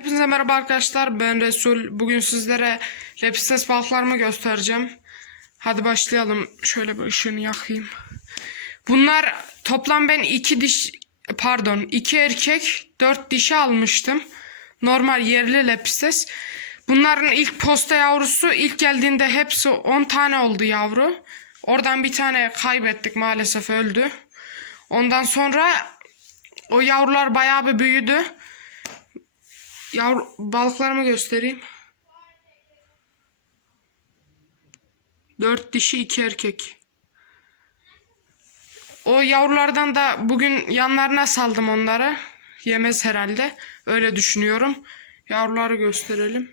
Hepinize merhaba arkadaşlar. Ben Resul. Bugün sizlere lepistes balıklarımı göstereceğim. Hadi başlayalım. Şöyle bir ışığını yakayım. Bunlar toplam ben iki diş pardon iki erkek dört dişi almıştım. Normal yerli lepistes. Bunların ilk posta yavrusu ilk geldiğinde hepsi 10 tane oldu yavru. Oradan bir tane kaybettik maalesef öldü. Ondan sonra o yavrular bayağı bir büyüdü. Yavru balıklarımı göstereyim. Dört dişi iki erkek. O yavrulardan da bugün yanlarına saldım onları. Yemez herhalde. Öyle düşünüyorum. Yavruları gösterelim.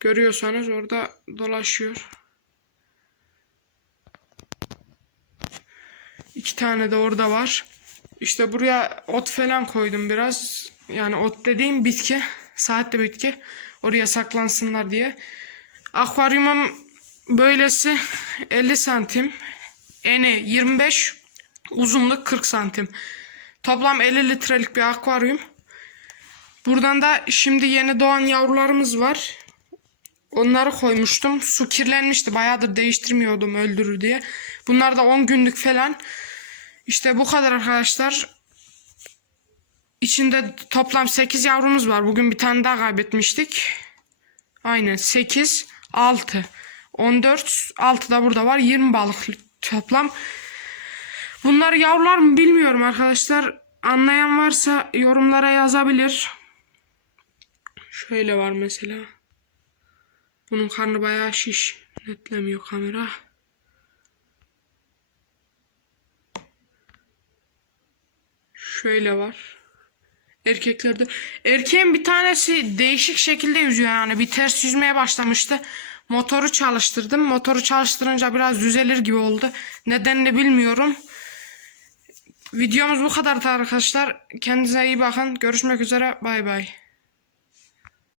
Görüyorsanız orada dolaşıyor. İki tane de orada var. İşte buraya ot falan koydum biraz. Yani ot dediğim bitki. Saatli bitki. Oraya saklansınlar diye. Akvaryumum böylesi 50 santim. Eni 25. Uzunluk 40 santim. Toplam 50 litrelik bir akvaryum. Buradan da şimdi yeni doğan yavrularımız var. Onları koymuştum. Su kirlenmişti. Bayağıdır değiştirmiyordum öldürür diye. Bunlar da 10 günlük falan. İşte bu kadar arkadaşlar. İçinde toplam 8 yavrumuz var. Bugün bir tane daha kaybetmiştik. Aynen 8, 6, 14, 6 da burada var. 20 balık toplam. Bunlar yavrular mı bilmiyorum arkadaşlar. Anlayan varsa yorumlara yazabilir. Şöyle var mesela. Bunun karnı bayağı şiş. Netlemiyor kamera. Şöyle var. Erkeklerde. Erkeğin bir tanesi değişik şekilde yüzüyor yani. Bir ters yüzmeye başlamıştı. Motoru çalıştırdım. Motoru çalıştırınca biraz düzelir gibi oldu. Nedenini bilmiyorum. Videomuz bu kadar arkadaşlar. Kendinize iyi bakın. Görüşmek üzere. Bay bay.